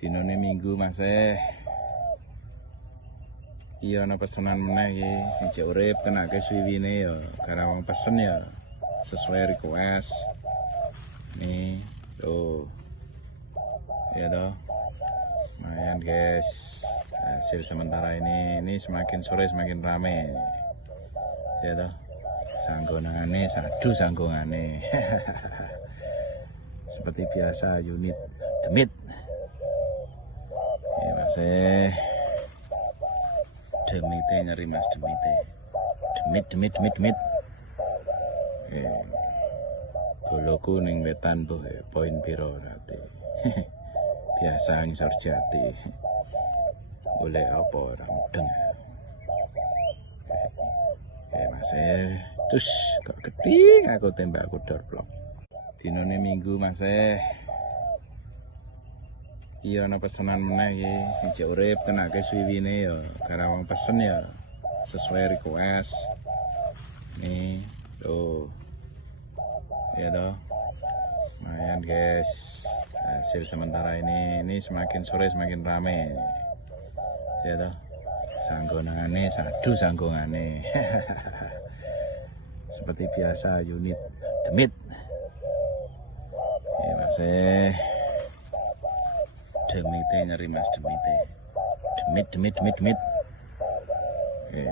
Dinane Minggu Mas eh. Iki ana pesenan meneh iki sing jek urip kenake suwiwine ya wong pesen ya sesuai request. Nih, tuh. Ya toh. Lumayan guys. Hasil sementara ini ini semakin sore semakin rame. Ya toh. Sanggonane sadu sanggongane. Seperti biasa unit demit. Eh. Demite nyari Mas demite. Demit demit demit demit. Eh. Boloku ning wetan bu eh, poin piro berarti. biasa ngisor jati. Boleh apa orang mudeng. Oke Mas eh. Terus kok geding aku tembak aku dorblok. Dinone Minggu Mas eh. Iki ana pesenan meneh iki sing jek urip kenake suwiwine ya karena wong pesen ya sesuai request. Nih, tuh. Ya toh. Lumayan guys. Hasil sementara ini ini semakin sore semakin rame. Ya toh. Sanggonane sadu sanggongane. Seperti biasa unit demit. Ya Mas eh. Demite nyari Mas demite. Demit demit demit demit. Eh.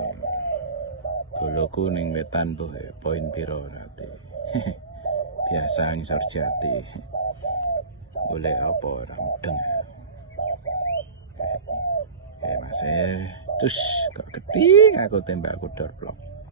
Boloku ning wetan bu eh, poin piro berarti. biasa ngisor jati. Boleh apa orang mudeng. Oke Mas eh. Terus kok geding aku tembak aku dorblok.